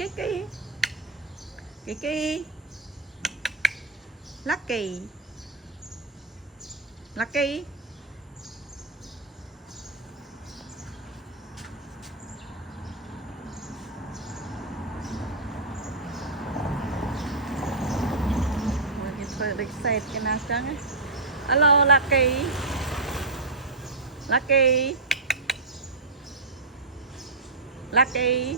Kiki Kiki Lucky Lucky được xẹt cái nào trắng ấy. Hello Lucky Lucky Lucky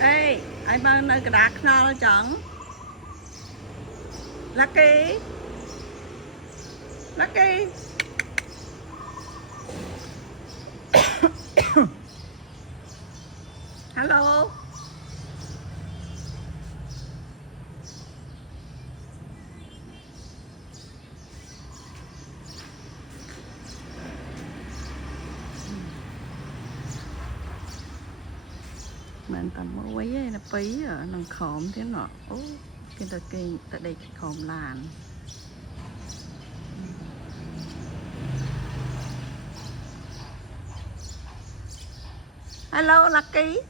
ê ai mang nơi cái đá nó chẳng Lucky Lucky hello mình tầm mới quấy là phí ở nằng khóm thế nọ ô cái tờ kinh tại đây khóm làn hello Lucky